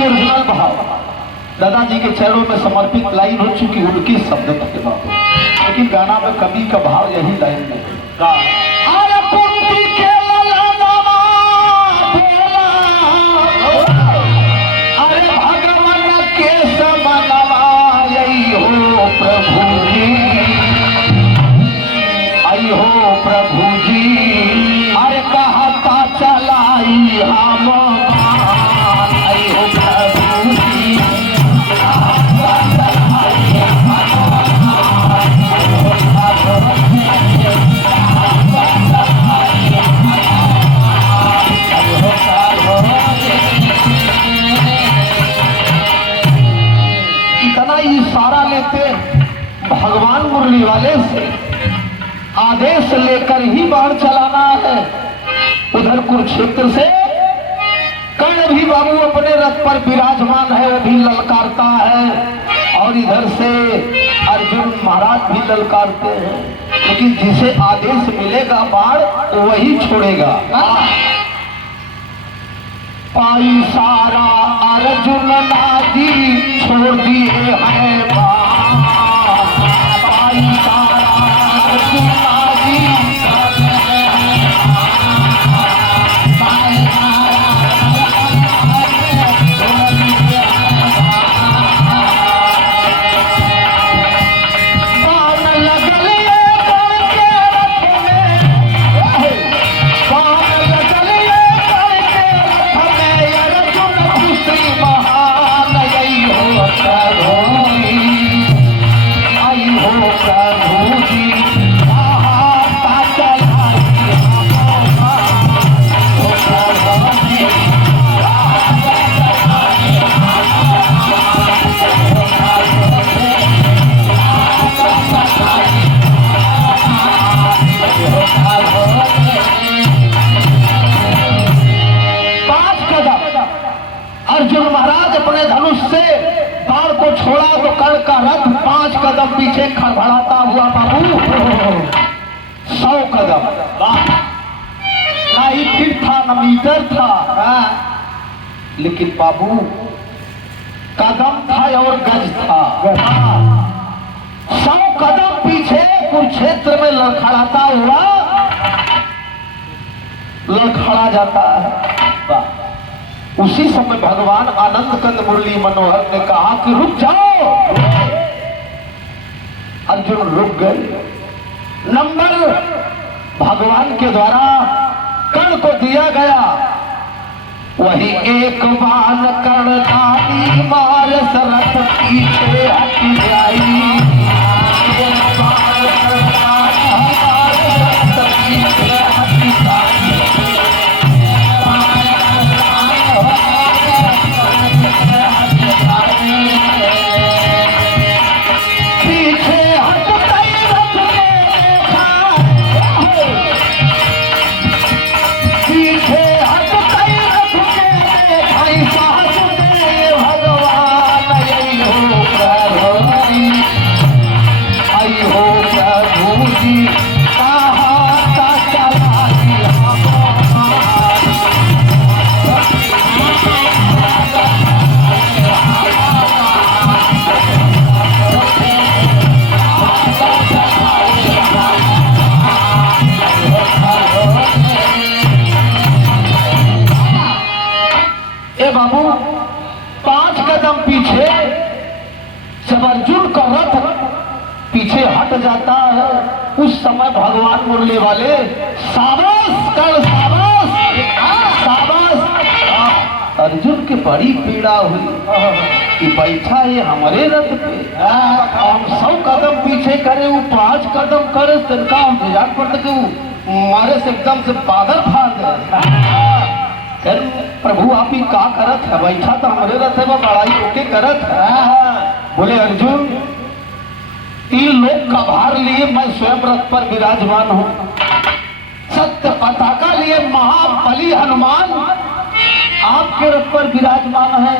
यही ओरिजिनल भाव दादाजी के चरणों में समर्पित लाइन हो चुकी, उनकी शब्द थे बाबू। लेकिन गाना में कवि का भाव यही लाइन में का प्रभु जी, आई हो प्रभु जी, अरे कहता चलाई हम आई हो प्रभु जी, इतना इशारा लेते भगवान मुरली वाले से आदेश लेकर ही बाण चलाना है। उधर कुरुक्षेत्र से कर्ण भी बाबू अपने रथ पर विराजमान है, वो भी ललकारता है, और इधर से अर्जुन महाराज भी ललकारते हैं। लेकिन जिसे आदेश मिलेगा बाण वही छोड़ेगा। पाई सारा अर्जुन नाजी छोड़ दिए हैं बाण, पाई सारा अर्जुन नाजी पीछे खड़बड़ाता हुआ बाबू 100 कदम, ना ही फीट था न मीटर था, लेकिन बाबू कदम था और गज था। 100 कदम पीछे कुरुक्षेत्र में लड़खड़ाता हुआ लड़खड़ा जाता है। उसी समय भगवान आनंद कंद मुरली मनोहर ने कहा कि रुक जाओ। अर्जुन रुक गए। नंबर भगवान के द्वारा कर्ण को दिया गया, वही एक बाण कर्ण डाली मार सरत पीछे हट जाई, एक बाण कर्ण डाली मार सरत पीछे हट जाई। बाबू 5 कदम पीछे जब अर्जुन का रथ पीछे हट जाता है, उस समय भगवान मुरली वाले शाबाश कर शाबाश शाबाश। अर्जुन की बड़ी पीड़ा हुई कि बैठा है हमारे रथ पे, हम 100 कदम पीछे करे, वो 5 कदम करे, तिनका हम विराट पड़ते कि हमारे से एकदम से बादल फाड़ गए। प्रभु आप ही का करत है, बैठा तो हमारे रथ है, वो बड़ाई होके करत है। बोले अर्जुन 3 लोग का भार लिए मैं स्वयं रथ पर विराजमान हूँ, सत्य पताका लिए महाबली हनुमान आपके रथ पर विराजमान है,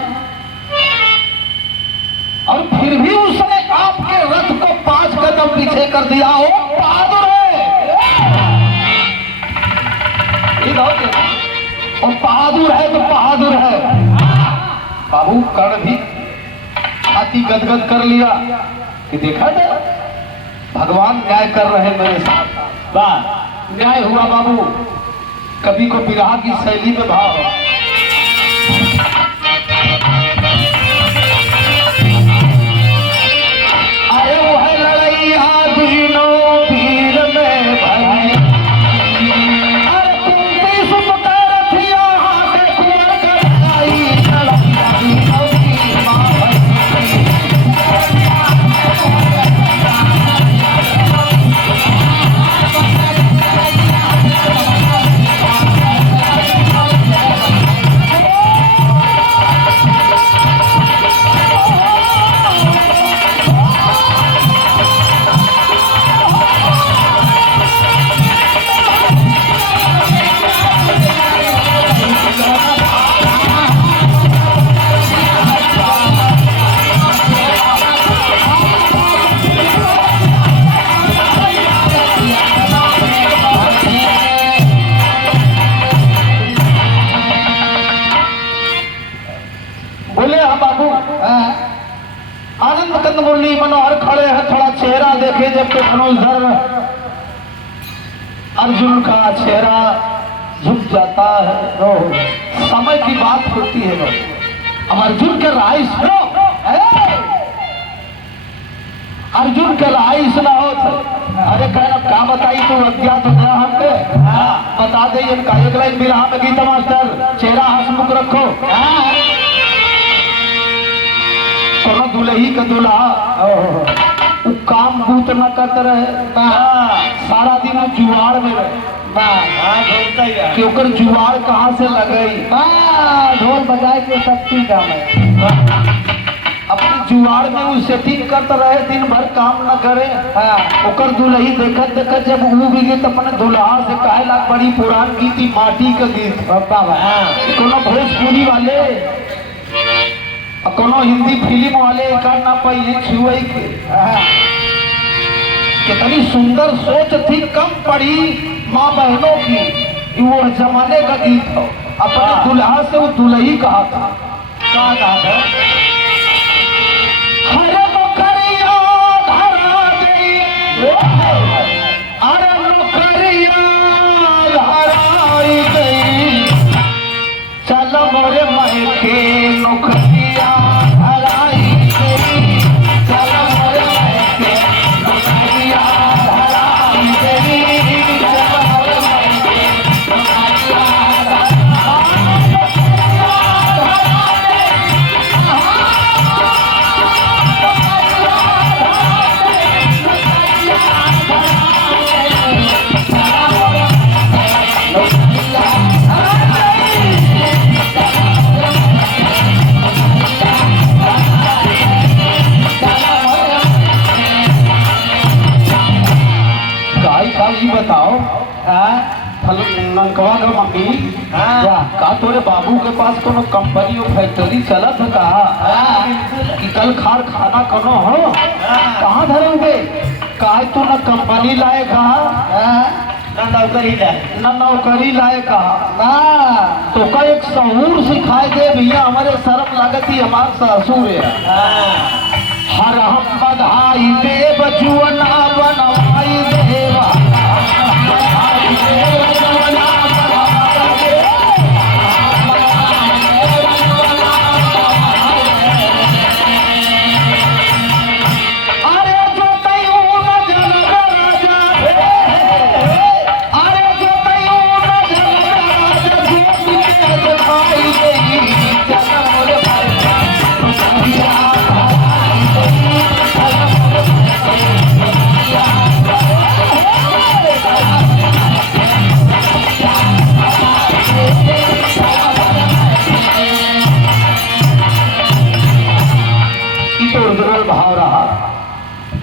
और फिर भी उसने आपके रथ को 5 कदम पीछे कर दिया। हो बहादुर है, और बहादुर है तो बहादुर है। बाबू कर्ण भी छाती गदगद कर लिया कि देखा था भगवान न्याय कर रहे मेरे साथ। वाह न्याय हुआ बाबू। कवि को विरह की शैली में भाव अरे वो है लड़ैया दिनों पीर में भाई अरे कुंती सुत कर रथिया के कुंवर कराई लड़ैया दिनों की मां भाई आनंद कंद मुरली मनोहर खड़े हैं। थोड़ा चेहरा देखे जबकि धनुषधर अर्जुन का चेहरा झुक जाता है। समय की बात होती है अब अर्जुन के राय सुनो। अर्जुन के राय सुना हो अरे कहना क्या बताई तू अज्ञात गया हमके बता दे इनका एक लाइन बिरहा में गीता मास्टर चेहरा हंसमुख रखो। कोनो दुल्ही का दूल्हा वो काम बूत न करते रहे सारा दिन वो जुआड़ में रहे कि ओकर जुआड़ कहाँ से लगई ढोल बजाए के शक्ति काम है। अपनी जुआड़ में वो सेटिंग करते रहे दिन भर काम न करे। ओकर दुल्ही देखत देखत जब वो भी गीत अपने दुल्हा से कहे लाग बड़ी पुरान गीत माटी का गीत कोनो भोजपुरी वाले कोनो हिंदी फिल्म वाले कर ना पाइए छुए के कितनी सुंदर सोच थी कम पड़ी माँ बहनों की। वो जमाने का गीत हो अपने दुल्हा से वो दुल्ही कहा था क्या कहा था हरे नौकरिया धरा गई अरे नौकरिया धराई गई चल मोरे मायके नौकरिया धराई गई चल मोरे मायके नौकरिया धराई गई चल मोरे मायके नौकरिया बताओ ननकवा का मम्मी का तोरे बाबू के पास कोनो कंपनी और फैक्ट्री चलत है कहा कि कल खाना कोनो हो कहाँ धरोगे काहे तू न कंपनी लाए कहा न नौकरी लाए कहा तो का एक सहूर सिखाए दे भैया हमारे शर्म लागती हमारे ससुर हर हम बधाई दे बचुअना बनवाई देवा भाव रहा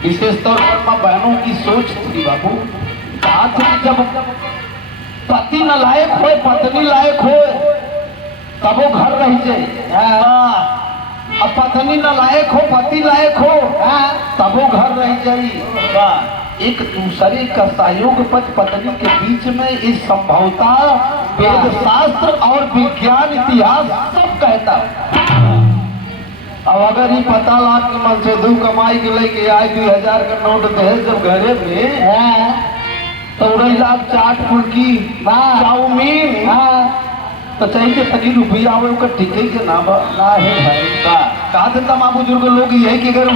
विशेष तौर पर मां बहनों की सोच थी बाबू कहा थी जब पति न लायक हो पत्नी लायक हो तब वो घर रह जाए अब पत्नी न लायक हो पति लायक हो तब वो घर रह जाए एक दूसरे का सहयोग पति पत्नी के बीच में इस संभवता वेद शास्त्र और विज्ञान इतिहास सब कहता है अब अगर ही पता लाख के मन से दू कमाई के लेके आए 2000 का नोट दे जब घरे में तो 2 लाख चाट फुल्की चाउमीन तो चाहिए तकी रुपया आवे ओकर ठीके के ना बा ना है भाई कहा थे तमाम बुजुर्ग लोग यही कि अगर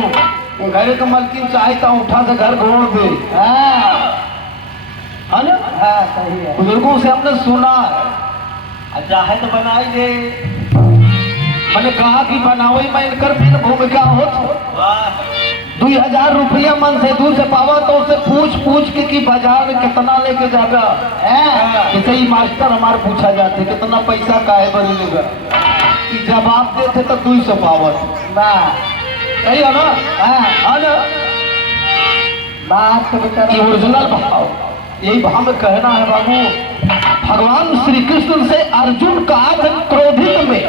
घरे का मालकिन चाहे तो उठा से घर घोड़ दे है ना? सही है। बुजुर्गों से हमने सुना अच्छा है तो बनाई दे। मैंने कहा कि बनावे में इनकर फिर भूमिका हो 2000 रुपया मन से दूर से पावा तो उससे पूछ के कि बाजार में कितना लेके जागा जैसे ही मास्टर हमारे पूछा जाते कितना पैसा काहे बने लेगा कि जब आप देते तो 200 पावत सही है ना? बात तो ओरिजिनल भाव यही भाव में कहना है बाबू। भगवान श्री कृष्ण से अर्जुन का क्रोधित में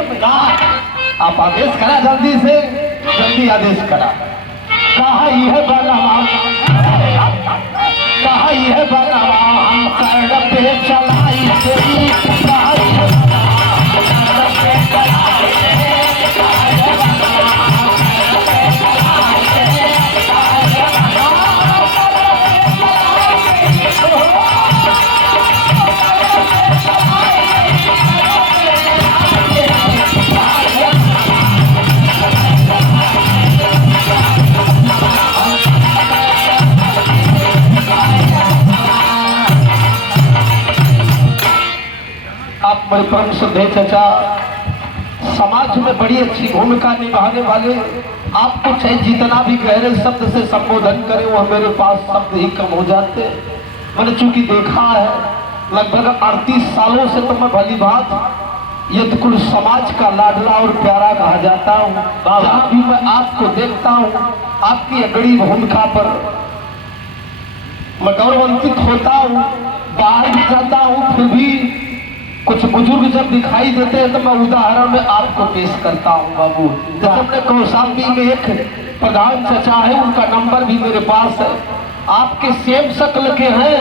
आप आदेश करा जल्दी आदेश करा कहा यह बनवा हम कर्ण पे चलाई बड़े परम श्रद्धेय चाचा समाज में बड़ी अच्छी भूमिका निभाने वाले आपको चाहे जितना भी गहरे शब्द से संबोधन करें वह मेरे पास शब्द ही कम हो जाते। मैंने चूंकि देखा है लगभग 38 सालों से तो मैं भली बात ये तो कुल समाज का लाडला और प्यारा कहा जाता हूँ। जहाँ भी मैं आपको देखता हूँ आपकी अगड़ी भूमिका पर मैं गौरवान्वित होता हूँ। बाहर भी जाता हूँ फिर भी कुछ बुजुर्ग जब दिखाई देते हैं तो मैं उदाहरण में आपको पेश करता हूँ बाबू। जैसे अपने कौशाम्बी में एक प्रधान चचा है उनका नंबर भी मेरे पास है। आपके सेम शक्ल के हैं।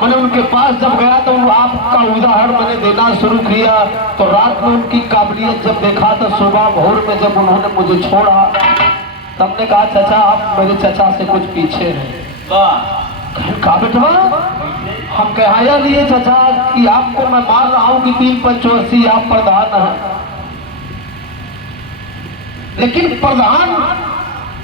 मैंने उनके पास जब गया तो आपका उदाहरण मैंने देना शुरू किया तो रात में उनकी काबिलियत जब देखा तो सुबह भोर में जब उन्होंने मुझे छोड़ा तब हमने कहा चाचा आप मेरे चचा से कुछ पीछे हैं। कहा बेटवा हम कहा लिए चाचा कि आपको मैं मान रहा हूं कि 385 आप प्रधान हैं लेकिन प्रधान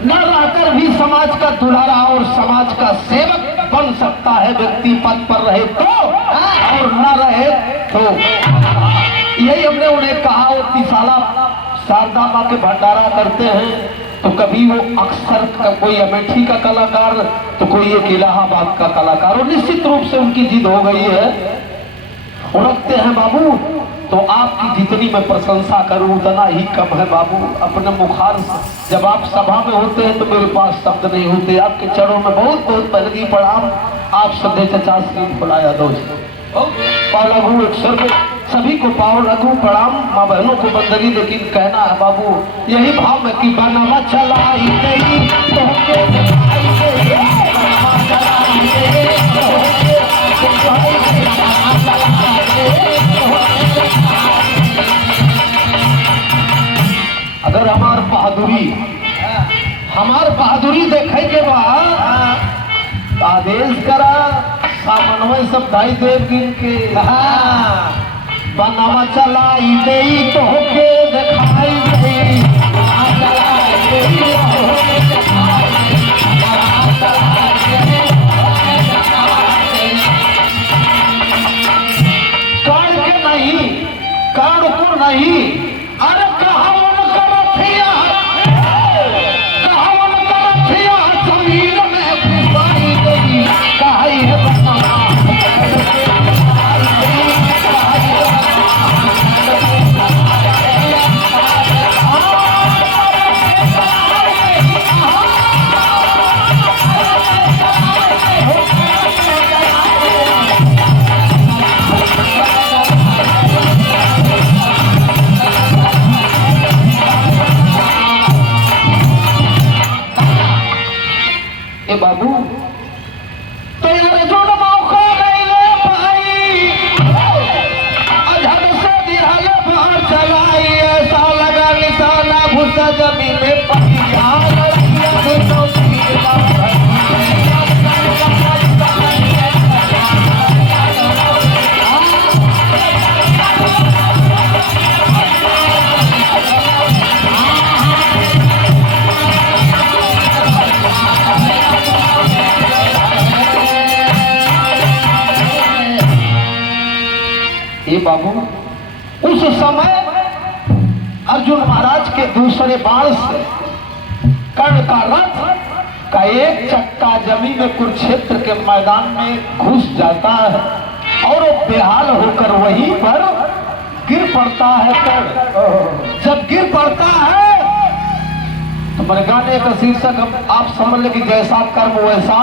न रहकर भी समाज का दुलारा और समाज का सेवक बन सकता है व्यक्ति पद पर रहे तो और न रहे तो। यही हमने उन्हें कहा। वो तिसाला शारदा माँ के भंडारा करते हैं तो कभी वो अक्सर कोई अमेठी का कलाकार तो कोई एक इलाहाबाद का कलाकार और निश्चित रूप से उनकी जिद हो गई है उड़कते हैं बाबू। तो आपकी जितनी मैं प्रशंसा करूं उतना ही कम है बाबू। अपने मुखार से जब आप सभा में होते हैं तो मेरे पास शब्द नहीं होते। आपके चरणों में बहुत बहुत पहलगी प्रणाम। आप श्रद्धेय चचा श्री भोला यादव जी पाव लगू 100 रुपये सभी को पाव लगू प्रणाम। माँ बहनों को बंदगी लेकिन कहना है बाबू यही भाव में कि बनवा चलाई गई अगर हमार बहादुरी देखे के बाद आदेश करा सामन्वय सब भाई देव गिन के बनवा चलाई गई तो होके दिखाई गई कर्ण के नहीं कर्ण को नहीं अरे कहा जमीन में घुसाई गई कहाई है बाबू तो यार जो मौका नहीं ले पाई अधर से दिहाले बाहर चलाई ऐसा लगा निशाना घुसा जमीन में ये बाबू उस समय अर्जुन महाराज के दूसरे बाण से कर्ण का रथ का एक चक्का जमीन में कुरुक्षेत्र के मैदान में घुस जाता है और वो बेहाल होकर वहीं पर गिर पड़ता है। कर्ण जब गिर पड़ता है तो मेरे गाने का शीर्षक आप समझ ले कि जैसा कर्म वैसा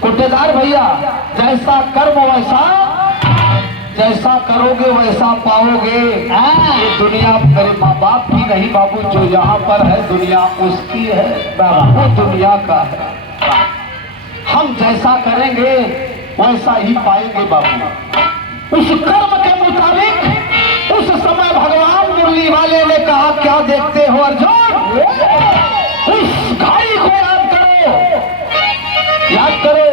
कुटेदार भैया, जैसा कर्म वैसा, जैसा करोगे वैसा पाओगे। ये दुनिया मेरे माँ बाप की नहीं बाबू, जो यहाँ पर है दुनिया उसकी है, वो दुनिया का है। हम जैसा करेंगे वैसा ही पाएंगे बाबू। उस कर्म के मुताबिक उस समय भगवान मुरली वाले ने कहा, क्या देखते हो अर्जुन, उस घाई को याद करो, याद करो।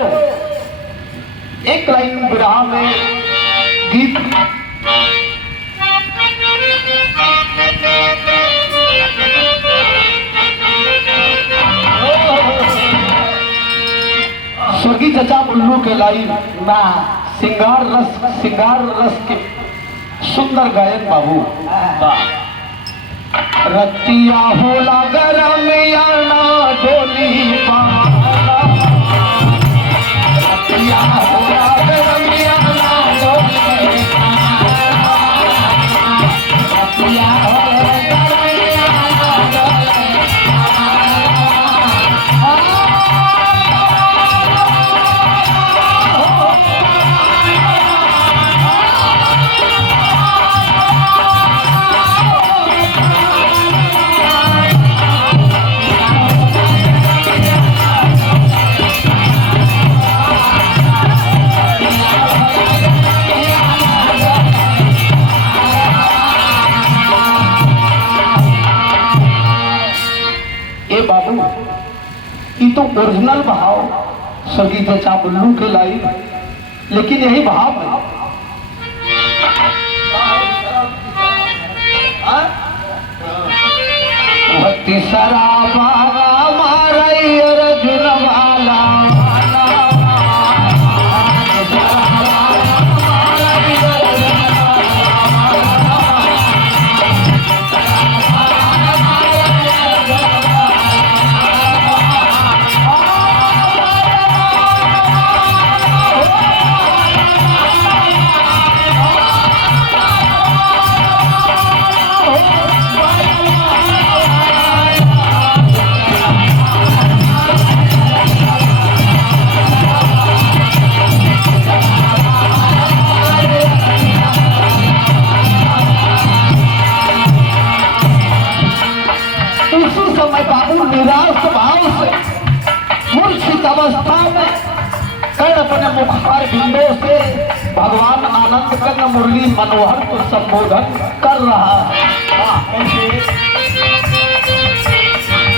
एक लाइन विराह में गीत स्वर्गीय चचा बुल्लू के लाइन सिंगार रस के सुंदर गायन बाबू। रतिया होला गरम याना डोली पाला, रतिया होला गरम याना डोली पाला, रतिया होला गरम याना डोली तो ओरिजिनल भाव स्वर्गीय चचा बुल्लू के लाई, लेकिन यही भाव है। तीसरा बाबा मारई अर्जुन वाला, निराश भाव से मूर्छित अवस्था में कर्ण अपने मुखार बिंदों से भगवान आनंद कर्ण मुरली मनोहर को संबोधन कर रहा है।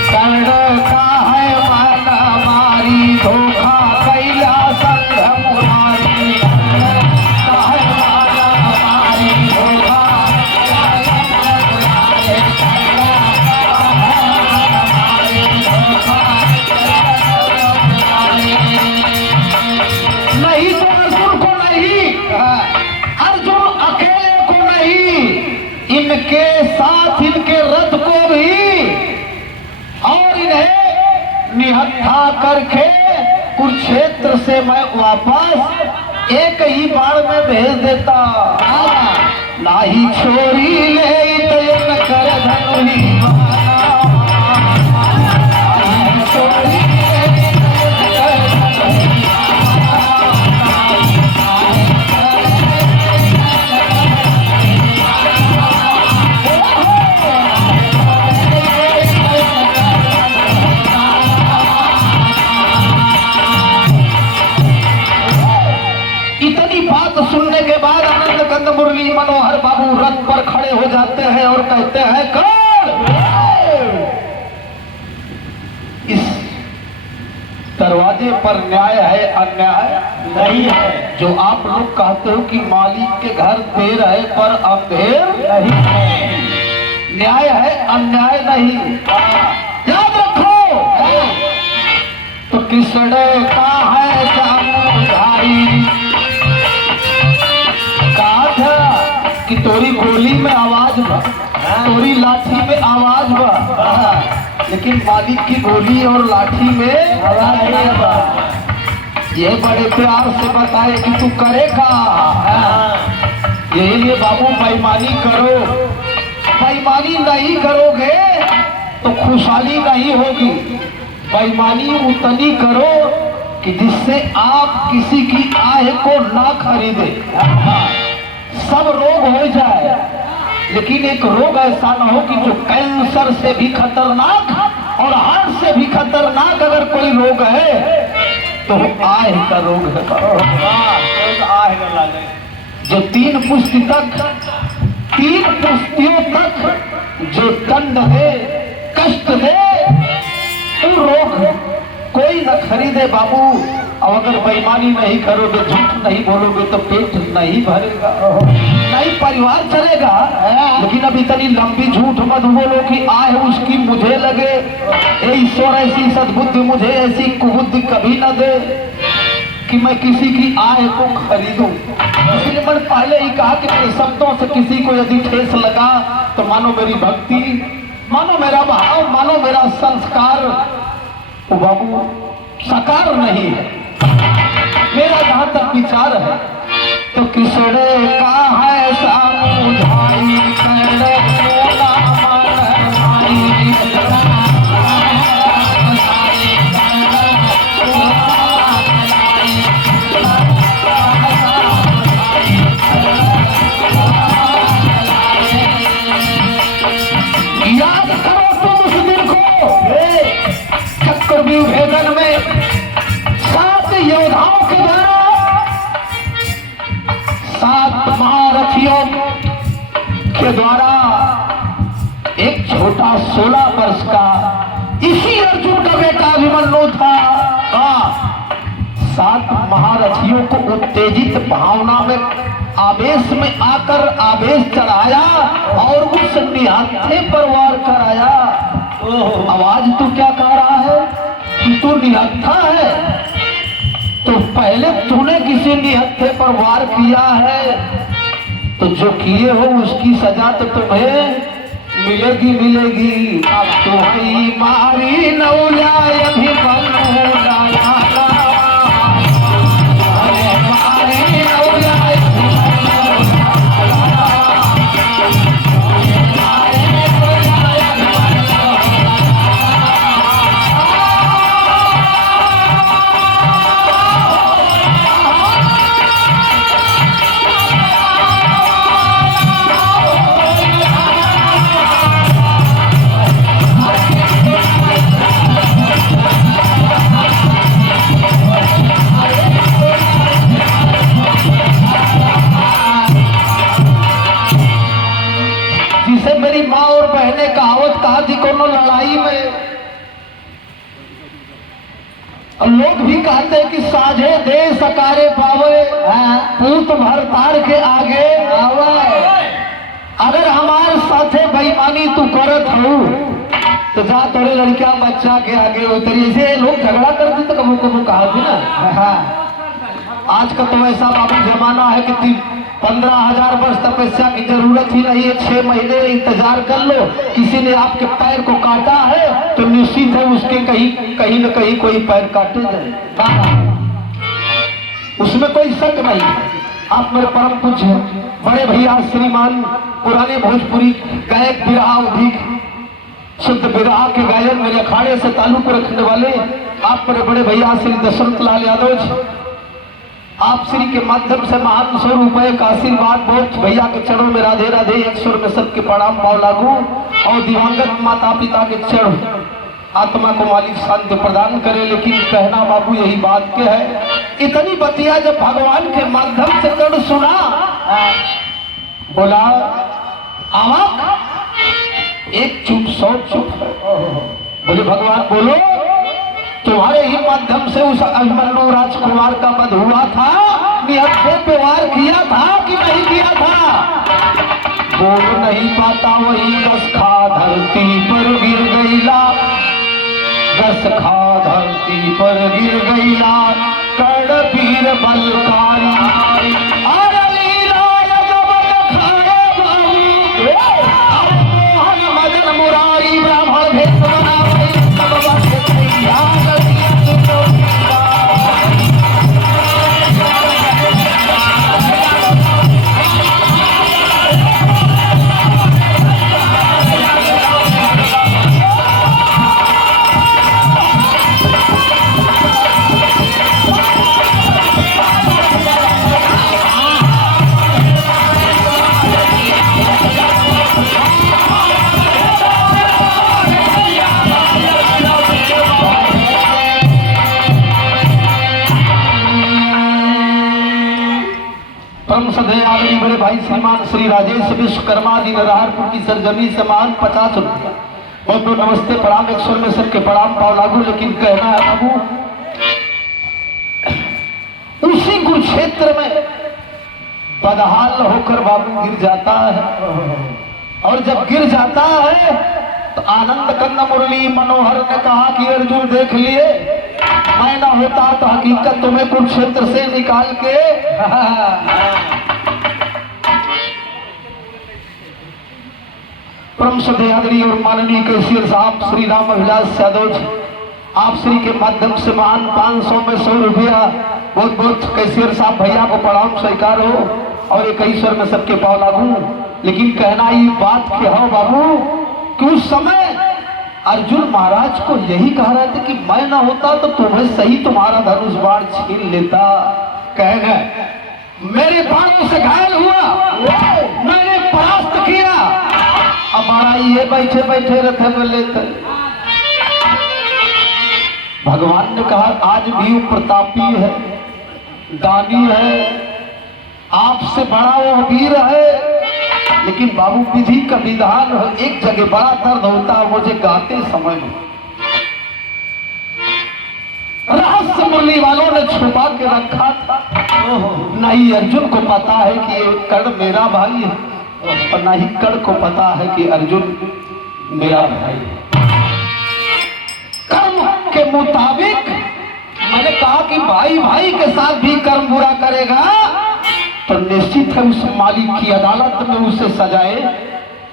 कर्ण का है माना मारी धोखा कैला संग मुरारी, का है माना मारी धोखा नहीं तो अर्जुन को नहीं, अर्जुन अकेले को नहीं, इनके साथ इनके रथ को भी, और इन्हें निहत्था करके कुरुक्षेत्र से मैं वापस एक ही बार में भेज देता। ना ही छोरी ले तो कर धनुही सुनने के बाद आनंद कंद मुरली मनोहर बाबू रथ पर खड़े हो जाते हैं और कहते हैं, कर्ण इस दरवाजे पर न्याय है अन्याय नहीं है। जो आप लोग कहते हो कि मालिक के घर देर है पर अंधेर नहीं है, न्याय है अन्याय नहीं, याद रखो। तो कृष्ण का है जामुधारी, तोरी गोली में आवाज बा, तोरी लाठी में आवाज बा, लेकिन मालिक की गोली और लाठी में आवाज नहीं बा। ये बड़े प्यार से बताए कि तू करेगा। यही लिए बाबू बेईमानी करो, बेईमानी नहीं करोगे तो खुशहाली नहीं होगी। बेईमानी उतनी करो कि जिससे आप किसी की आह को ना खरीदे। सब रोग हो जाए, लेकिन एक रोग ऐसा ना हो कि जो कैंसर से भी खतरनाक और हार्ट से भी खतरनाक अगर कोई रोग है तो आह का रोग है। जो तीन पुस्तियों तक जो दंड है, कष्ट दे, वो रोग कोई न खरीदे बाबू। और अगर बेईमानी नहीं करोगे, झूठ नहीं बोलोगे तो पेट नहीं भरेगा, नहीं परिवार चलेगा। लेकिन अब इतनी लंबी झूठ मत बोलो कि आए उसकी मुझे लगे, ईश्वर ऐसी सद्बुद्धि मुझे ऐसी कुबुद्धि कभी न दे कि मैं किसी की आय को खरीदूं। इसलिए मैंने पहले ही कहा कि मेरे शब्दों से किसी को यदि ठेस लगा तो मानो मेरी भक्ति, मानो मेरा भाव, मानो मेरा संस्कार वो बाबू साकार नहीं है। मेरा जहां तक विचार है तो किसने का है सामुझाई करे सोना याद करो तुम उस दिन को चक्रव्यूह भेदन में 7 योद्धाओं के द्वारा 7 महारथियों के द्वारा एक छोटा 16 वर्ष का इसी अर्जुन का बेटा अभिमन्यु था। 7 महारथियों को उत्तेजित भावना में आवेश में आकर आवेश चढ़ाया और उस निहत्थे पर वार कराया। आवाज तू क्या कह रहा है कि तू निहत्था है? तो पहले तूने किसी निहत्थे पर वार किया है तो जो किए हो उसकी सजा तो तुम्हें मिलेगी मिलेगी। तुम्हारी मारी नौला अभिमन्यु लड़ाई में लोग भी कहते हैं कि साझे दे सकारे पावे पूत भर तार के आगे आवे। अगर हमारे साथे बेईमानी तू करत हो तो जा तोरे लड़कियां बच्चा के आगे उतरी। ऐसे लोग झगड़ा करते तो कबू कबू कहा थी ना। आज का तो ऐसा बाबू जमाना है कि 15,000 वर्ष तपस्या की जरूरत ही नहीं है। 6 महीने इंतजार कर लो। किसी ने आपके पैर को काटा है तो निश्चित है उसके कहीं न कहीं कोई पैर काटे जाए, उसमें कोई शक नहीं। आप मेरे परम पूज्य बड़े भैया श्रीमान पुराने भोजपुरी गायक बिरहा शुद्ध बिरहा के गायक मेरे अखाड़े से ताल्लुक रखने वाले आप मेरे बड़े भैया श्री दशरथ लाल यादव जी, आप श्री के माध्यम से महान 100 रुपए का आशीर्वाद बहुत भैया के चरणों में राधे राधे 1 सुर में सबके प्रणाम भाव लागू। और दिवंगत माता पिता के चरण आत्मा को मालिक शांति प्रदान करे। लेकिन कहना बाबू यही बात के है, इतनी बतिया जब भगवान के माध्यम से कर्ण सुना बोला आवाक एक चुप 100 चुप है। बोले भगवान बोलो, तुम्हारे ही माध्यम से उस अभिमन्यु राजकुमार का वध हुआ था, निहत्थे पे वार किया था कि नहीं किया था? बोल नहीं पाता वही 10 खा धरती पर गिर गईला, 10 खा धरती पर गिर गईला, कर्ण वीर बलकारी और लीला जब खाए आदरणीय बड़े भाई श्रीमान श्री राजेश विश्वकर्मा जी नरहारपुर की सरजमी से मान 50 रुपया। बहुत बहुत नमस्ते प्रणाम, एक स्वर में सबके प्रणाम पाव लागू। लेकिन कहना है बाबू, उसी कुरुक्षेत्र में बदहाल होकर बाबू गिर जाता है, और जब गिर जाता है तो आनंद कंद मुरली मनोहर ने कहा कि अर्जुन देख लिए, मैं ना होता तो हकीकत तुम्हें कुरुक्षेत्र से निकाल के परम श्रद्धेय आदरणीय और माननीय कैशियर साहब श्री राम अभिलाष यादव जी, आप श्री के माध्यम से महान 500 में 100 रुपया बहुत बहुत कैशियर साहब भैया को प्रणाम स्वीकार हो, और एक ईश्वर में सबके पाव लागू। लेकिन कहना ये बात क्या हो बाबू कि उस समय अर्जुन महाराज को यही कह रहे थे कि मैं ना होता तो तुम्हें सही तुम्हारा धनुष बाण छीन लेता। कहना मेरे बाणों से घायल हुआ, मैंने परास्त किया, हमारा ये बैठे बैठे रथे में लेते। भगवान ने कहा आज भी वो प्रतापी है, दानी है, आपसे बड़ा वो वीर है, लेकिन बाबू विधि का विधान है, एक जगह बड़ा दर्द होता है मुझे गाते समय में। रहस्य मुरली वालों ने छुपा के रखा था, नहीं अर्जुन को पता है कि ये कर्ण मेरा भाई है, और ना ही कर्ण को पता है कि अर्जुन मेरा भाई है। कर्म के मुताबिक मैंने कहा कि भाई भाई के साथ भी कर्म बुरा करेगा तो निश्चित है उस मालिक की अदालत में उसे सजाए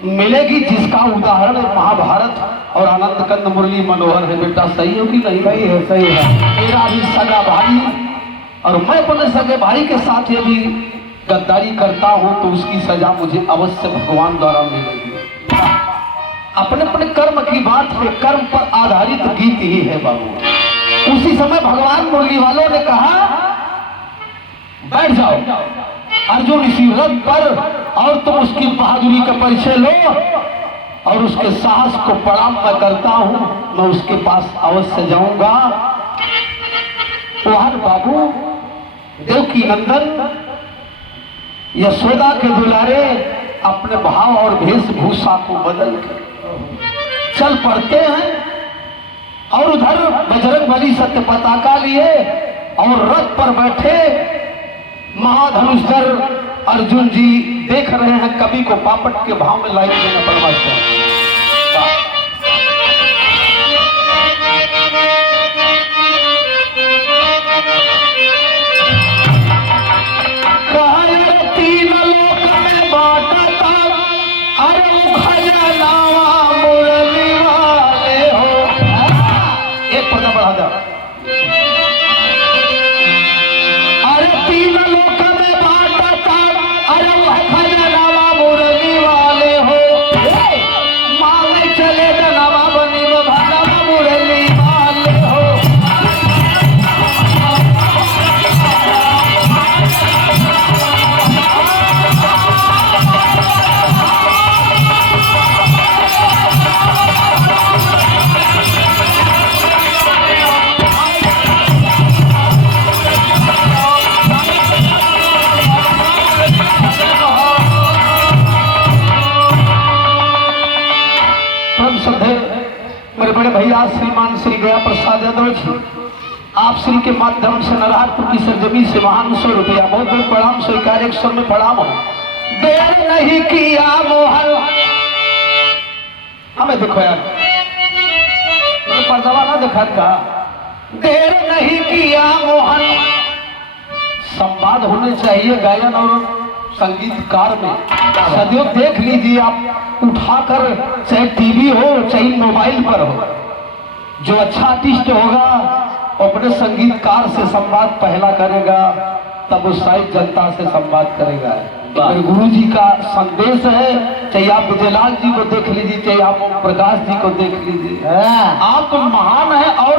मिलेगी, जिसका उदाहरण है महाभारत और आनंद कंद मुरली मनोहर है। बेटा सही हो कि नहीं? भाई है, सही है। मेरा भी सगा भाई और मैं अपने सगे भाई के साथ यदि गद्दारी करता हूं तो उसकी सजा मुझे अवश्य भगवान द्वारा मिलेगी। अपने अपने कर्म की बात है, कर्म पर आधारित गीत ही है बाबू। उसी समय भगवान मुरली वालों ने कहा बैठ जाओ अर्जुन इसी रथ पर, और तुम उसकी बहादुरी का परिचय लो, और उसके साहस को प्रणाम मैं करता हूं, मैं उसके पास अवश्य जाऊंगा। वहां बाबू देवकी नंदन यशोदा के दुलारे अपने भाव और वेशभूषा को बदल कर चल पड़ते हैं, और उधर बजरंगबली सत्य पताका लिए और रथ पर बैठे महाधनुषधर अर्जुन जी देख रहे हैं। कवि को पापट के भाव में लाइन देना पड़वा तीन लोक में बांटता, अरे खजानावा मुरली वाले हो। एक पर्दा बढ़ा दो। अरे तीन लोक में बांटता, अरे खजानावा मुरली वाले हो। मांगे चले जनावा बनी वो भगवा मुरली वाले हो। मेरे बड़े भैया श्रीमान श्री गया प्रसाद यादव जी, आप श्री के माध्यम से नरहारपुर की सरजमी से महान 100 रुपया बहुत बहुत प्रणाम स्वीकार। 100 में प्रणाम हो। देर नहीं किया मोहन, हमें देखो यार पर्दावा ना देखा था। देर नहीं किया मोहन, संवाद होने चाहिए गायन और संगीतकार में। सदैव देख लीजिए आप उठाकर, चाहे टीवी हो चाहे मोबाइल पर हो, जो अच्छा आर्टिस्ट होगा अपने संगीतकार से संवाद पहला करेगा, तब उस साइड जनता से संवाद करेगा। मेरे गुरु जी का संदेश है, चाहे आप विजयलाल जी को देख लीजिए, चाहे आप प्रकाश जी को देख लीजिए, आप महान है और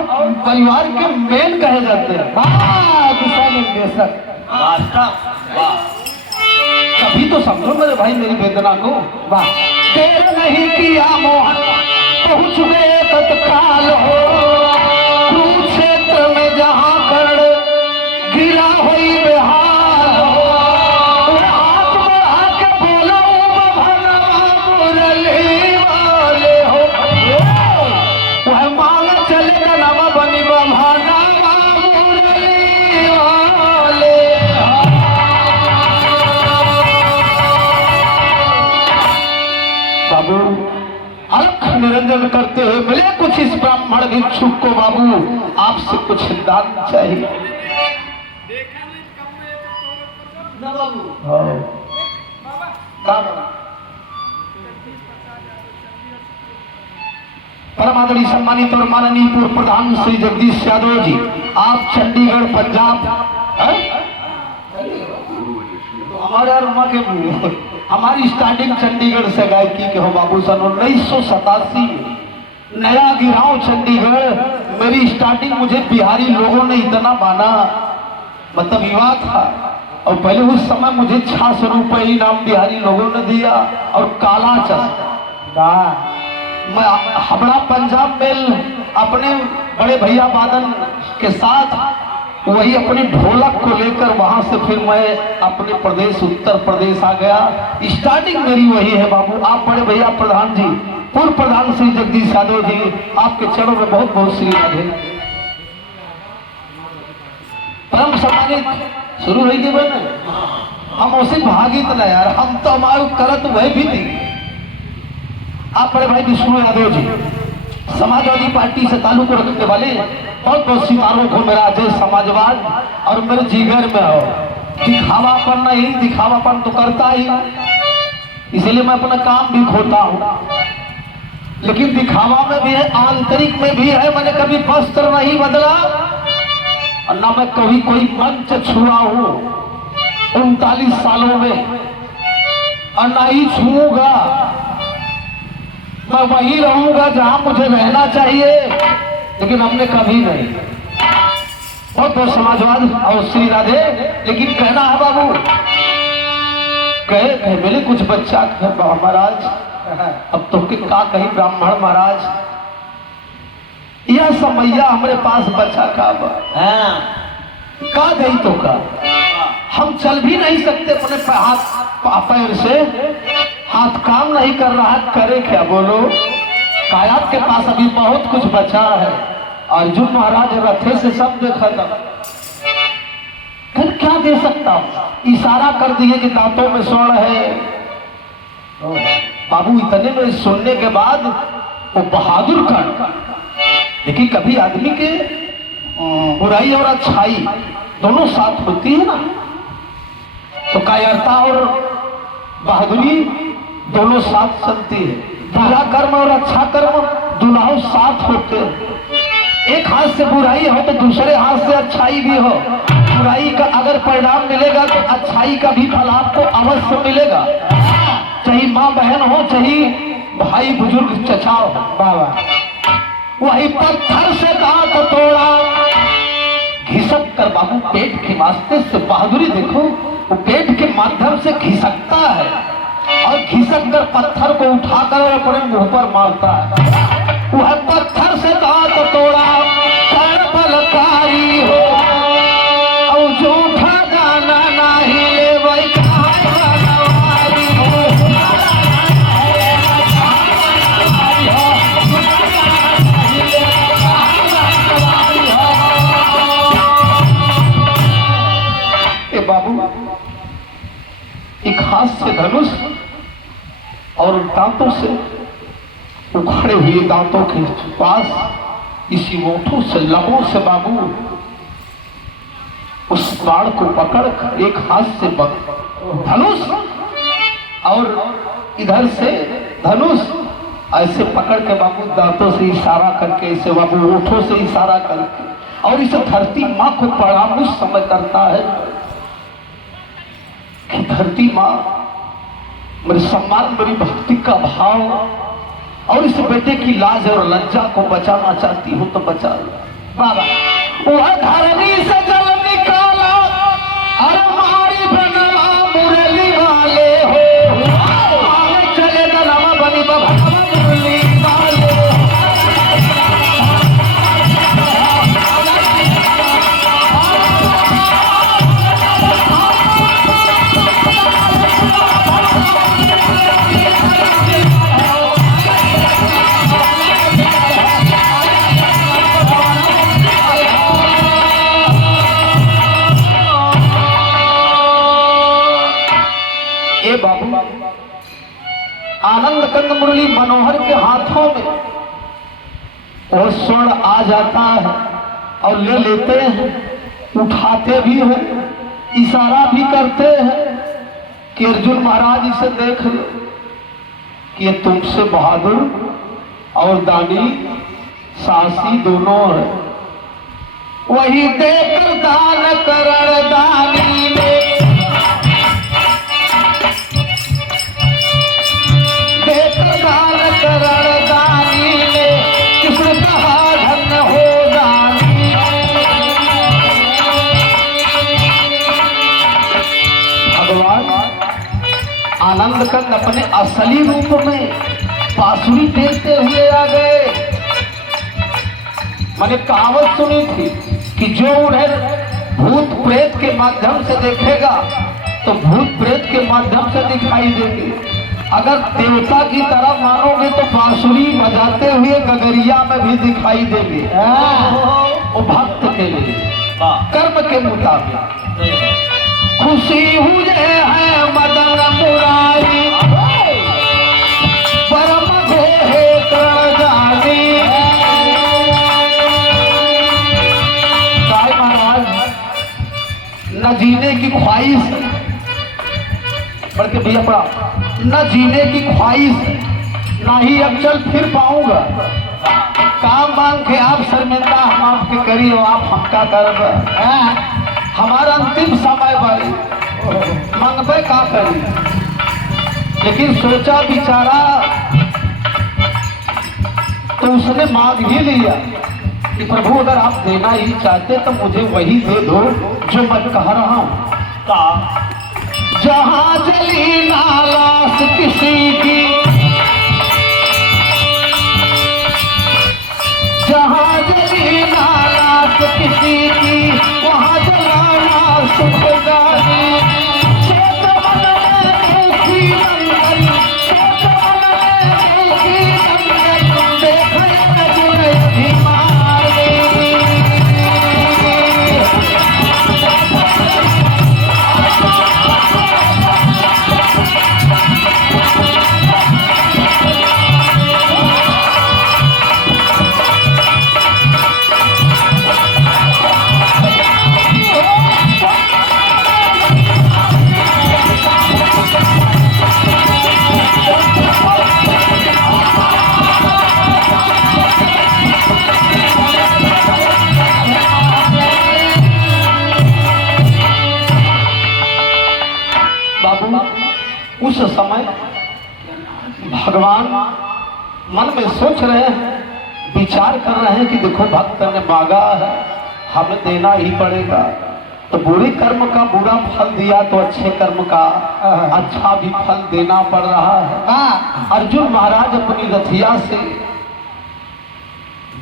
परिवार के मेन कहे जाते हैं। दिशा निर्देशक कभी तो समझो मेरे भाई मेरी वेदना को। वाह देर नहीं किया मोहन, पहुंच गए तत्काल हो। कुरुक्षेत्र में जहां कर्ण गिरा हुई बेहाल हो, हाथ बाबू अलख निरंजन करते हुए मिले कुछ इस ब्राह्मण भिक्षुक को बाबू, आपसे कुछ दान चाहिए। ना बाबू परम आदरणीय सम्मानित और माननीय पूर्व प्रधान श्री जगदीश यादव जी, आप चंडीगढ़ पंजाब तो हमारी स्टार्टिंग चंडीगढ़ से गायकी के हो बाबू। सन 1987 नया गिराव चंडीगढ़ मेरी स्टार्टिंग, मुझे बिहारी लोगों ने इतना माना, मतलब विवाह था। और पहले उस समय मुझे 600 रुपये इनाम बिहारी लोगों ने दिया और काला चश्मा। मैं हावड़ा पंजाब मेल अपने बड़े भैया बादन के साथ वही अपनी ढोलक को लेकर वहां से फिर मैं अपने प्रदेश उत्तर प्रदेश आ गया। स्टार्टिंग मेरी वही है बाबू। आप बड़े भैया प्रधान जी, पूर्व प्रधान श्री जगदीश यादव जी, आपके चरणों में बहुत बहुत श्री राधे। परम सम्मानित शुरू रही मैंने, हम उसे भागित न यार, हम तो हमारे करत वह भी थी। आप बड़े भाई विष्णु यादव जी, समाजवादी पार्टी से ताल्लुक रखने वाले, बहुत बहुत सितारों को मेरा जय समाजवाद और मेरे जीगर में हो। दिखावापन नहीं, दिखावापन तो करता ही, इसीलिए मैं अपना काम भी खोता हूँ, लेकिन दिखावा में भी है, आंतरिक में भी है। मैंने कभी वस्त्र नहीं बदला और ना मैं कभी कोई मंच छुआ हूँ 39 सालों में, और ना ही छूऊंगा। मैं वहीं रहूंगा जहां मुझे रहना चाहिए, लेकिन हमने कभी नहीं। बहुत बहुत समाजवाद और श्री राधे। लेकिन कहना है बाबू, कहे मेरे कुछ बच्चा महाराज, अब तो के का कहीं ब्राह्मण महाराज, यह समैया हमारे पास बच्चा का गई तो का, हम चल भी नहीं सकते अपने हाथ पैर से, हाथ काम नहीं कर रहा है, करे क्या बोलो। कायनात के पास अभी बहुत कुछ बचा है। अर्जुन महाराज रथे से सब देखा था, फिर क्या दे सकता हूं? इशारा कर दिए कि दांतों में स्वर्ण है। बाबू इतने में सुनने के बाद वो बहादुर कर, देखिए कभी आदमी के बुराई और अच्छाई दोनों साथ होती है ना, तो कायरता और बहादुरी दोनों साथ चलती है। बुरा कर्म और अच्छा कर्म दोनों साथ होते हैं। एक हाथ से बुराई हो तो दूसरे हाथ से अच्छाई भी हो। बुराई का अगर परिणाम मिलेगा तो अच्छाई का भी फल आपको अवश्य मिलेगा, चाहे माँ बहन हो, चाहे भाई बुजुर्ग चचा हो। बाबा वही पत्थर से दांत तोड़ा, घिसक कर बाबू पेट के वास्ते से बहादुरी देखो, वो पेट के माध्यम से घिसकता है और घिसक कर पत्थर को उठाकर अपने मुंह पर मारता है। वह पत्थर से दांत तोड़ा, कर बलकारी हो और झूठा गाना नहीं ले वही बाबू। एक हाथ से धनुष और दांतों से उखाड़े हुए दांतों के पास इसी ओठों से लबों से बाबू उस बाण को पकड़ एक हाथ से धनुष और इधर से धनुष ऐसे पकड़ के बाबू दांतों से इशारा करके, इसे बाबू ओठों से इशारा करके, और इसे धरती माँ को प्रणाम उस समय करता है कि धरती माँ मेरे सम्मान, मेरी भक्ति का भाव और इस बेटे की लाज और लज्जा को बचाना चाहती हूँ तो बचा लो बाबा। वह धरनी से जल निकाला और हमारी बनवा मुरली वाले हो, आगे चले गलवा बनी बाबा मुरली वाले। आनंद कंद मुरली मनोहर के हाथों में वो स्वर्ण आ जाता है और ले लेते हैं, उठाते भी हैं, इशारा भी करते हैं कि अर्जुन महाराज इसे देख लो कि ये तुमसे बहादुर और दानी साहसी दोनों है। वही देकर दान करण दानी में, देकर दान करण दानी में किसने कहा धन्य हो दानी। भगवान आनंद कंद अपने असली रूप में बांसुरी देखते हुए आ गए। मैंने कहावत सुनी थी कि जो उन्हें भूत प्रेत के माध्यम से देखेगा तो भूत प्रेत के माध्यम से दिखाई देंगे, अगर देवता की तरह मानोगे तो बांसुरी बजाते हुए गगरिया में भी दिखाई देंगे। वो भक्त के लिए कर्म के मुताबिक खुशी हुए है मदन मुरारी परम देहे कर्ण जानी। साईं महाराज न जीने की ख्वाहिश, बल्कि भैया पड़ा, न जीने की ख्वाहिश, ना ही अब चल फिर पाऊंगा, काम मांग के आप शर्मिंदा हम आपके करिए, आप हमका कर हमारा अंतिम समय भाई मंगबे का करी। लेकिन सोचा बिचारा तो उसने मांग ही लिया कि प्रभु अगर आप देना ही चाहते तो मुझे वही दे दो जो मैं कह रहा हूं। जहां जली नालास किसी की, जहां जली नालास किसी की वहां जलाना सुखदारी। उस समय भगवान मन में सोच रहे हैं, विचार कर रहे हैं कि देखो भक्त ने मांगा है, हमें देना ही पड़ेगा। तो बुरे कर्म का बुरा फल दिया तो अच्छे कर्म का अच्छा भी फल देना पड़ रहा है। अर्जुन महाराज अपनी रथिया से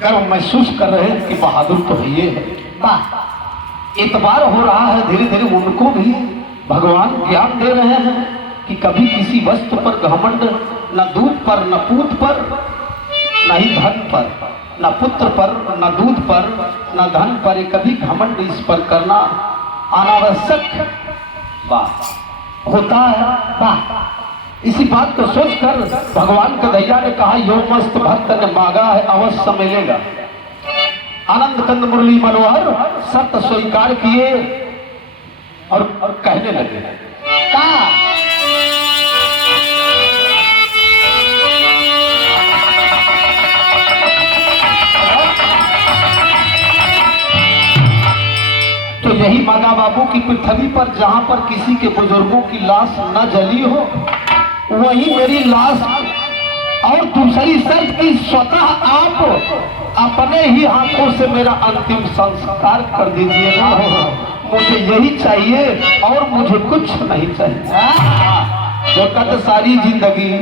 गर्व महसूस कर रहे हैं कि बहादुर तो ये है। इतबार हो रहा है, धीरे धीरे उनको भी भगवान ज्ञान दे रहे हैं कि कभी किसी वस्तु पर घमंड, न दूध पर, न पूत पर, न ही धन पर, न पुत्र पर, न दूध पर, न धन पर, कभी घमंड इस पर करना अनावश्यक बात होता है। इसी बात को सोचकर भगवान कन्हैया ने कहा, यो मस्त भक्त ने मांगा है अवश्य मिलेगा। आनंद कंद मुरली मनोहर सत्य स्वीकार किए और कहने लगे, तो यही मांगा बाबू की पृथ्वी पर जहां पर किसी के बुजुर्गों की लाश न जली हो, वही मेरी लाश, और दूसरी शर्त की स्वतः आप अपने ही हाथों से मेरा अंतिम संस्कार कर दीजिएगा। मुझे यही चाहिए और मुझे कुछ नहीं चाहिए। जो कहते सारी जिंदगी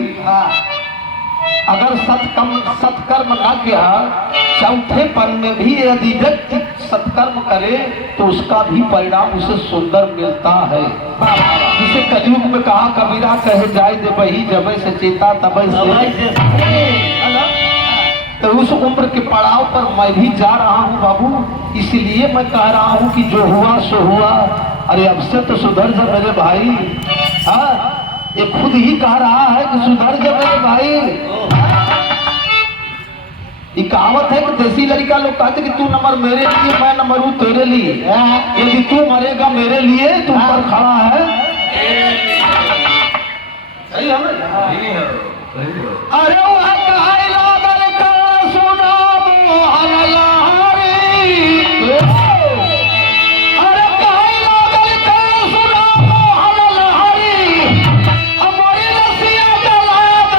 अगर सत्कर्म न किया, चौथे पन में भी यदि व्यक्ति सत्कर्म करे तो उसका भी परिणाम उसे सुंदर मिलता है। जिसे कलयुग में कहा कबीरा कहे जाए दे वही जब से चेता तब से। तो उस उम्र के पड़ाव पर मैं भी जा रहा हूँ बाबू, इसलिए मैं कह रहा हूँ कि जो हुआ सो हुआ। अरे अब से तो सुधर जा मेरे भाई। ये खुद ही कह रहा है कि सुधर जा मेरे भाई। ये कहावत है कि देसी लड़का लोग कहते कि तू नंबर मेरे लिए, मैं नंबर हूं तेरे लिए। यदि तू मरेगा मेरे लिए, तू पर खड़ा है। सही है ना? अरे वह कहे लागल का सुना मोहन लहरी, अरे कहे लागल का सुना मोहन लहरी, हमारी रसिया जलाद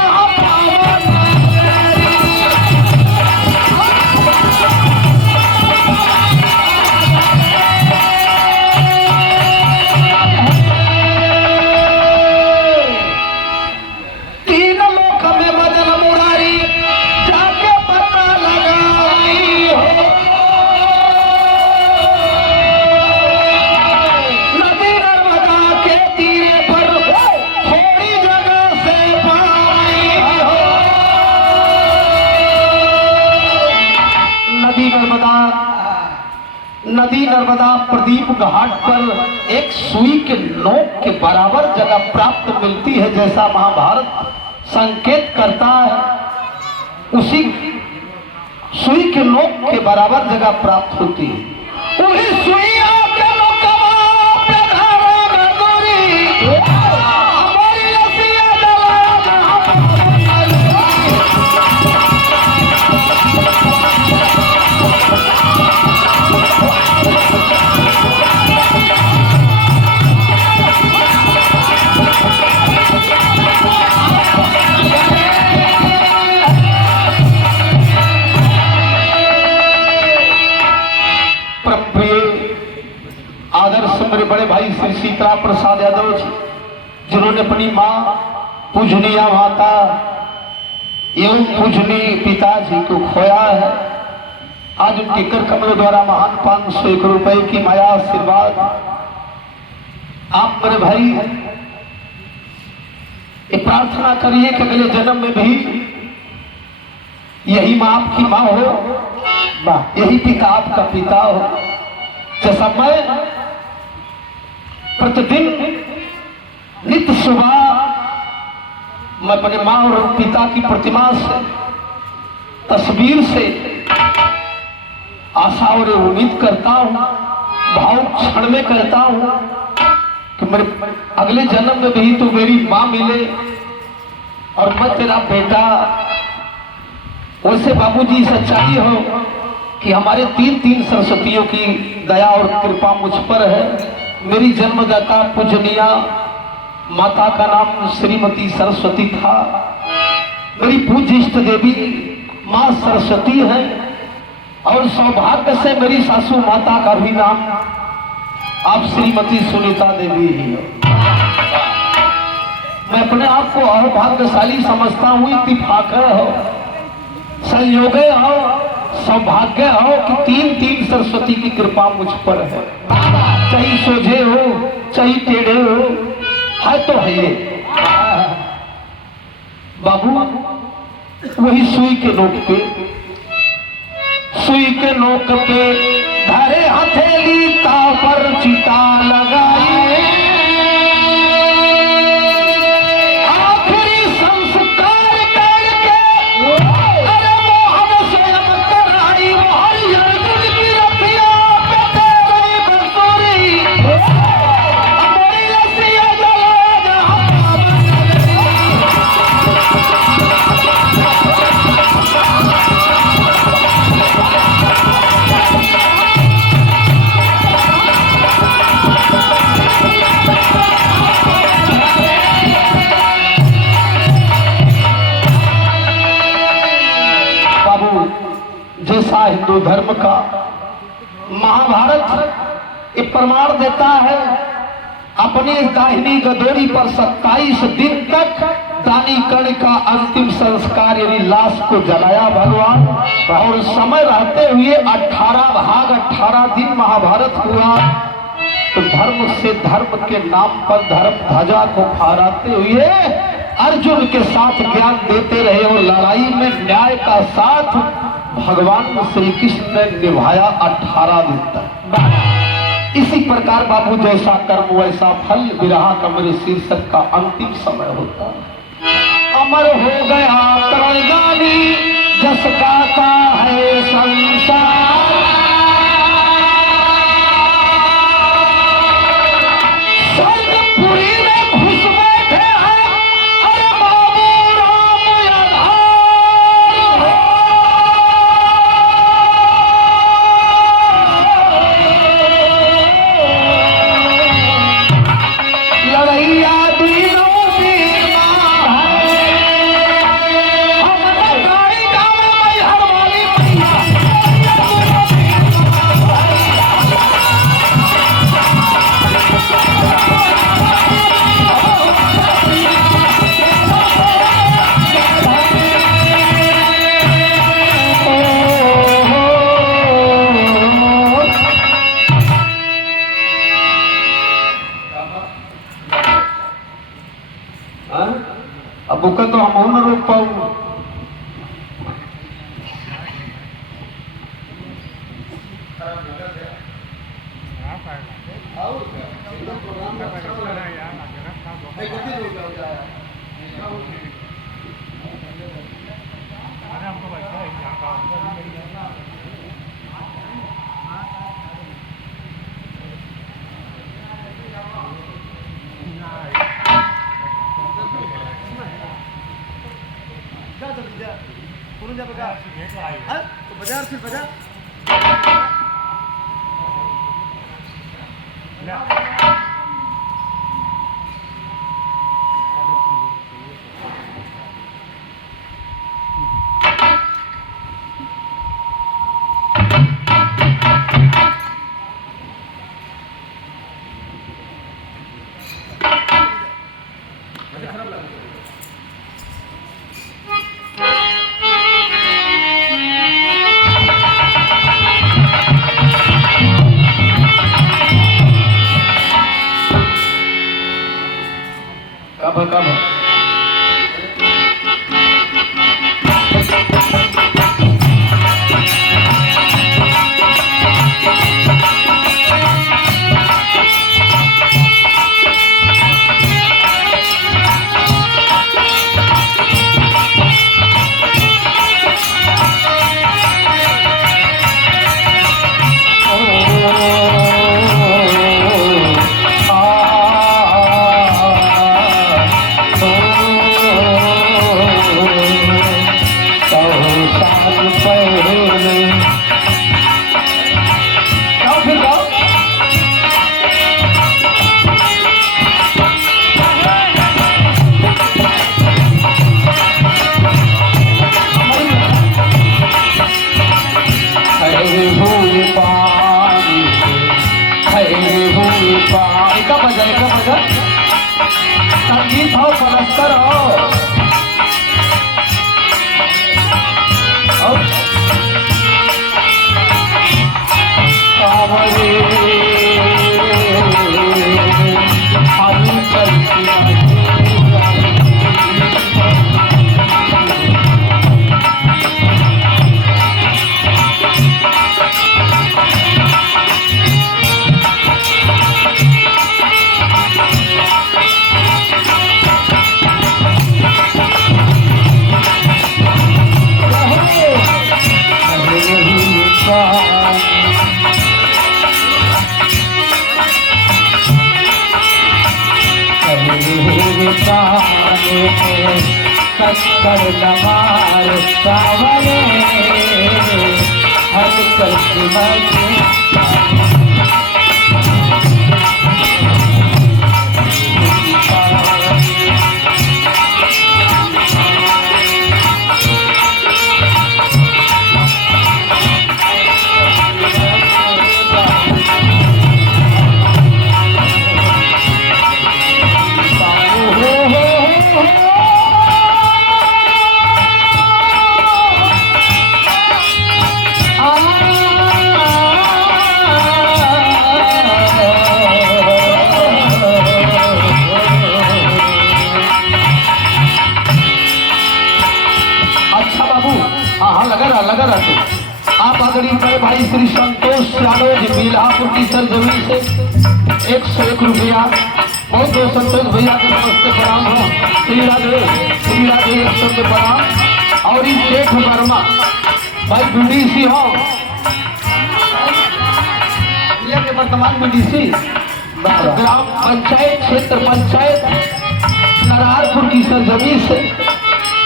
नदी नर्मदा प्रदीप घाट पर एक सुई के नोक के बराबर जगह प्राप्त मिलती है, जैसा महाभारत संकेत करता है। उसी सुई के नोक के बराबर जगह प्राप्त होती है। वही सुइया के नोकवा पे धारा गोरी, हमारी रसिया जलाद आदर्श मेरे बड़े भाई श्री सीता प्रसाद यादव जी, जिन्होंने अपनी माँ पूजनीय माता एवं पूजनीय पिताजी को खोया है। आज उनके कर कमलों द्वारा महान 501 रुपए की माया आशीर्वाद आप मेरे भाई ये प्रार्थना करिए कि अगले जन्म में भी यही माँ आपकी माँ हो, यही पिता आपका पिता हो। जैसा मैं प्रतिदिन नित्य सुबह मैं अपने माँ और पिता की प्रतिमा से, तस्वीर से आशा और उम्मीद करता हूँ, भाव क्षण में कहता हूँ कि मेरे अगले जन्म में भी तो मेरी माँ मिले और मैं तेरा बेटा। वैसे बाबूजी सच्चाई हो कि हमारे तीन सरस्वतियों की दया और कृपा मुझ पर है। मेरी जन्मदाता पूजनीय माता का नाम श्रीमती सरस्वती था। मेरी पूज्य इष्ट देवी माँ सरस्वती है और सौभाग्य से मेरी सासू माता का भी नाम आप श्रीमती सुनीता देवी ही है। मैं अपने आप को अभाग्यशाली समझता हूँ, इत्तेफाक हो, संयोग हो, सौभाग्य हो कि तीन सरस्वती की कृपा मुझ पर है। चाहे सोझे हो चाहे टेढ़े हो, है तो है ये बाबू। वही सुई के नोक पे धरे हथेली ता पर चिता लगाई, आखिरी संस्कार करके अरे मोहन स्वयं कराई। हरि अर्जुन की रतिया पे तेरी बंसुरी, हमारी रसिया जलाद जैसा हिंदू धर्म का महाभारत ये प्रमाण देता है। अपनी दाहिनी गदोरी पर 27 दिन तक दानी कर्ण का अंतिम संस्कार यानी लाश को जलाया भगवान, और समय रहते हुए 18 दिन महाभारत हुआ। तो धर्म से धर्म के नाम पर धर्म ध्वजा को फहराते हुए अर्जुन के साथ ज्ञान देते रहे और लड़ाई में न्याय का साथ भगवान श्री कृष्ण ने निभाया 18 दिन तक। इसी प्रकार बाबू जैसा कर्म वैसा फल, विरहा का मेरे शीर्षक का अंतिम समय होता है। अमर हो गया त्रैगानी जस गाता है संसार, स्वर्गपुरी में घुस बैठे हैं अरे बाबू राम आधार। लड़ैया दीनों बीमा हमने गाड़ी गावे में हर वाली मैया। अब बुका तो हम न रोक पाऊ। बाजार फिर बाजार कब बजा संगीत हो पलस्तर हो कर नमार सावले हर लगा रहा आप आदरणीय बड़े भाई श्री संतोष यादव जी बिल्हापुर की सरजमी से 101 रुपया। बहुत बहुत संतोष भैया के नमस्ते प्रणाम हो। श्री राधे 100 के प्रणाम। और इस शेख वर्मा भाई बीडीसी हो के वर्तमान बीडीसी ग्राम पंचायत क्षेत्र पंचायत नरहारपुर की सरजमी से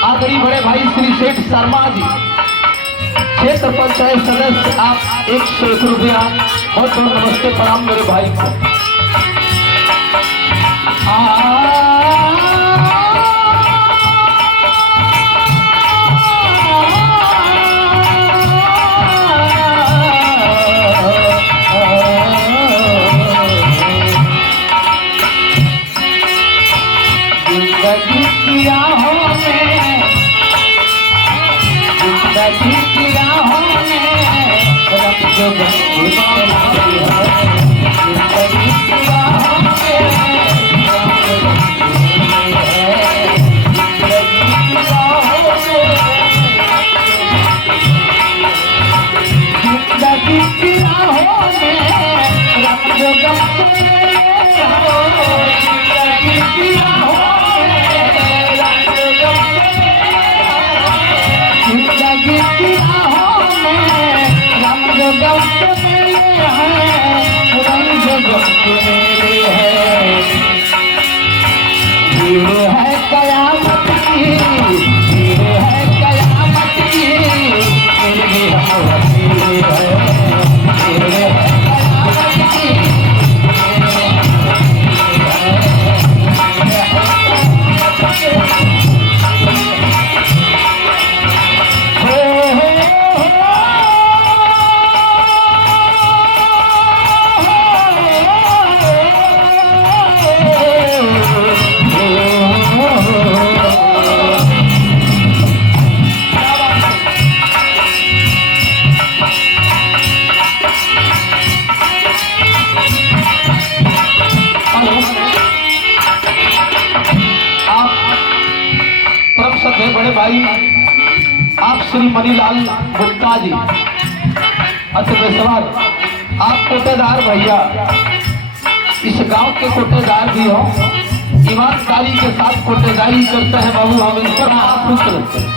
आदरणीय बड़े भाई श्री सेठ शर्मा जी क्षेत्र पंचायत सदस्य आप 101 रुपया। बहुत बहुत नमस्ते प्रणाम मेरे भाई को। बड़े भाई आप श्री मनीलाल गुप्ता जी अतवेश्वर आप कोटेदार भैया इस गांव के कोटेदार भी हो। ईमानदारी के साथ कोटेदारी करते हैं बाबू। हम इन पर खुश रहते हैं।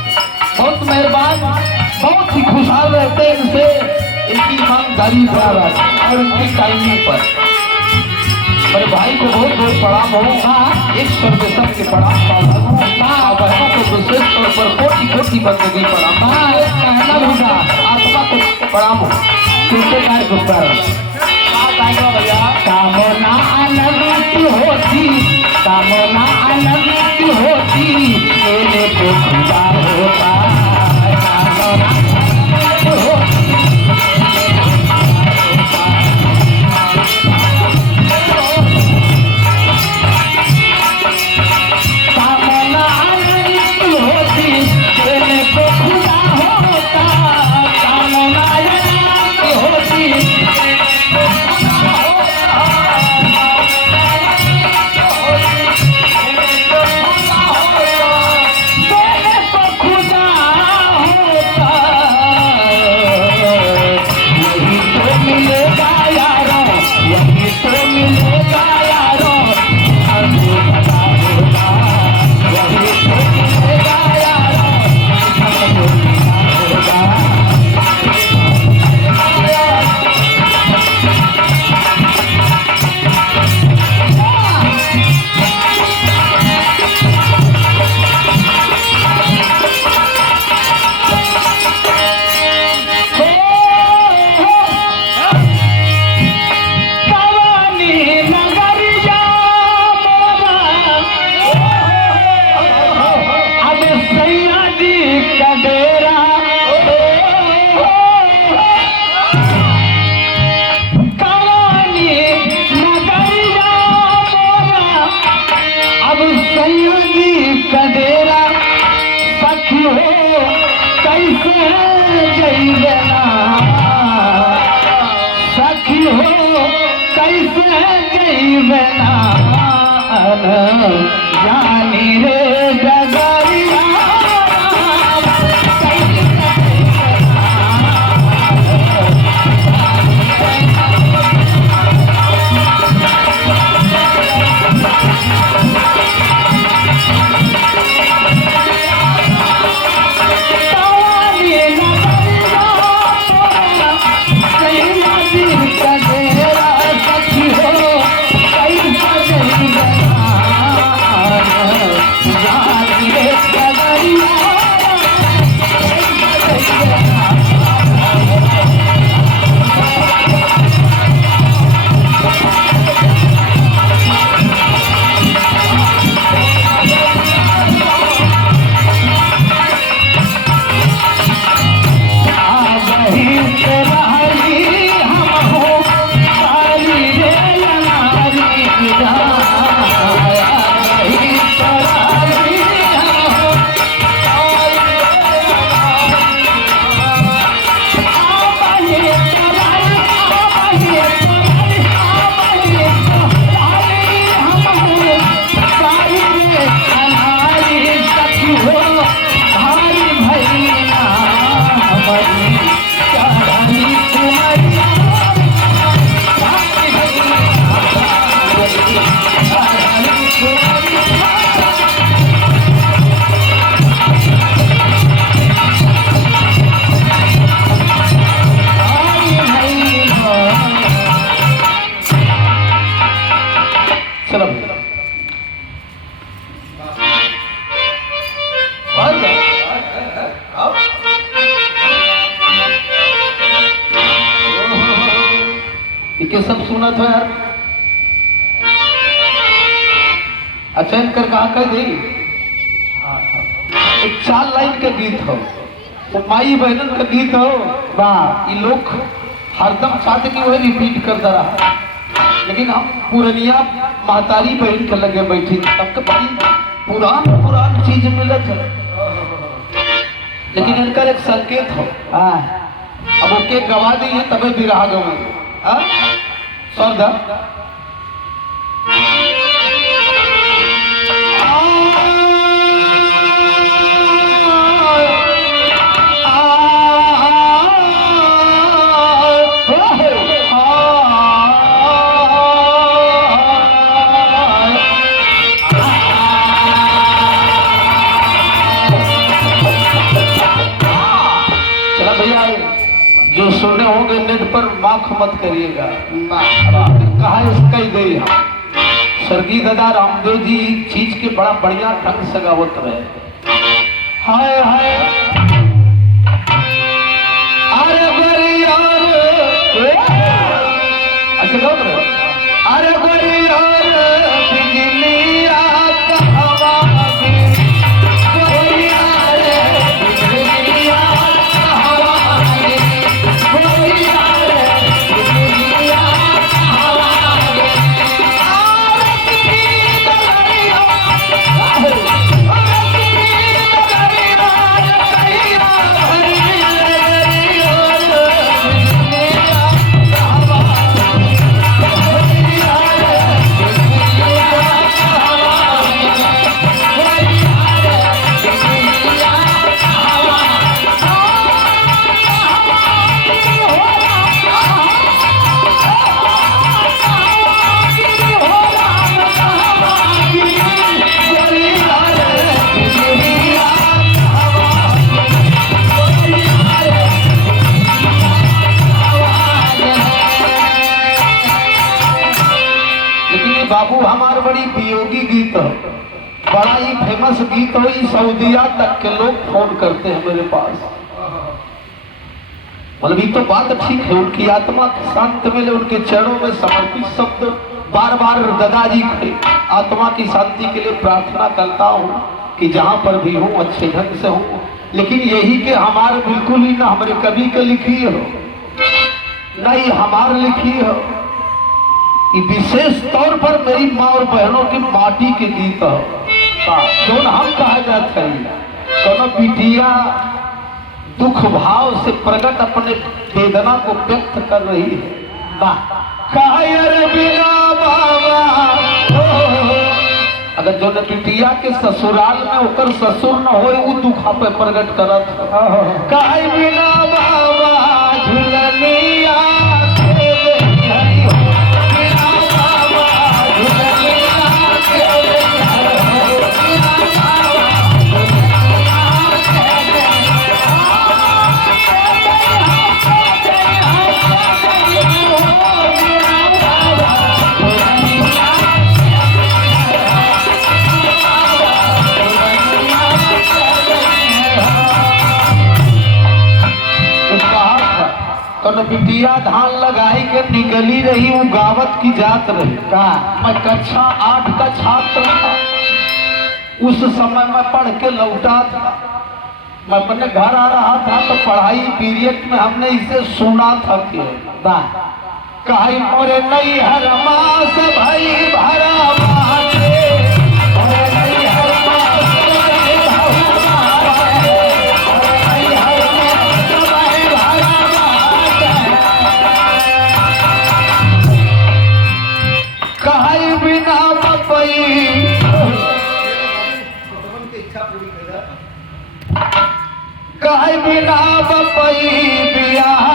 बहुत मेहरबान बहुत ही खुशहाल रहते हैं इनसे इनकी ईमानदारी बराबर और इनकी टाइमिंग पर। मेरे भाई को बहुत बहुत प्रणाम होगा। एक सर्वेशम के प्रणाम बहनों को विशेष तौर पर कोटि कोटि बंदगी प्रणाम। कहना होगा आत्मा को प्रणाम हो। किसके कार्य को भैया कामना अनंत होती कामना अनंत होती मेरे को खुदा होता कामना होती जानी रे डगरिया सुनत हो यार? अच्छा इनकर कहा कह दी एक 4 लाइन का गीत हो, वो माई बहनन का गीत हो। वाह, ये लोग हरदम चाहते कि वही रिपीट करता रहा, लेकिन हम पुरनिया महतारी बहन के लगे बैठी तब के बड़ी पुरान चीज मिलत है। लेकिन इनका एक संकेत हो, अब ओके गवा दी है तबे विराह गवा स्वर्ग जो सुने होंगे नेट पर माख मत करिएगा, कहा इसका ही गई हम स्वर्गीय दादा रामदेव जी चीज के बड़ा बढ़िया ढंग से गावत रहे। हाय हाय अरे गोरिया अच्छा गाओ रे, अरे गोरिया बिजलिया कहवा गिरी, गोरिया रे बिजलिया कहवा गिरी, गोरिया रे बिजलिया कहवा गिरी। बाबू हमार बड़ी वियोगी गीत है, बड़ा ही फेमस गीत हो, सऊदिया तक के लोग फोन करते हैं मेरे पास। मतलब ये तो बात ठीक है, उनकी आत्मा शांत मिले, उनके चरणों में समर्पित शब्द बार बार दादाजी की आत्मा की शांति के लिए प्रार्थना करता हूँ कि जहाँ पर भी हूँ अच्छे ढंग से हूँ। लेकिन यही कि हमारे बिल्कुल ही ना हमारे कवि के लिखी हो ना ही हमार लिखी हो, विशेष तौर पर मेरी माँ और बहनों की माटी के गीत हो, जो हम कहा जाते हैं कोनो बिटिया दुख भाव से प्रकट अपने वेदना को व्यक्त कर रही है। बिना बाबा अगर जो बिटिया के ससुराल में होकर ससुर न हो वो दुखा पे प्रकट करत कहे बिना बाबा झुलनिया बिटिया धान लगाई के निकली रही, वो गावत की जात रही। मैं कक्षा 8 का छात्र था, उस समय मैं पढ़ के लौटा था, मैं अपने घर आ रहा था तो पढ़ाई पीरियड में हमने इसे सुना था कि कहीं मोरे नहीं हर मास भाई भरा कहे बिना बपई बियाह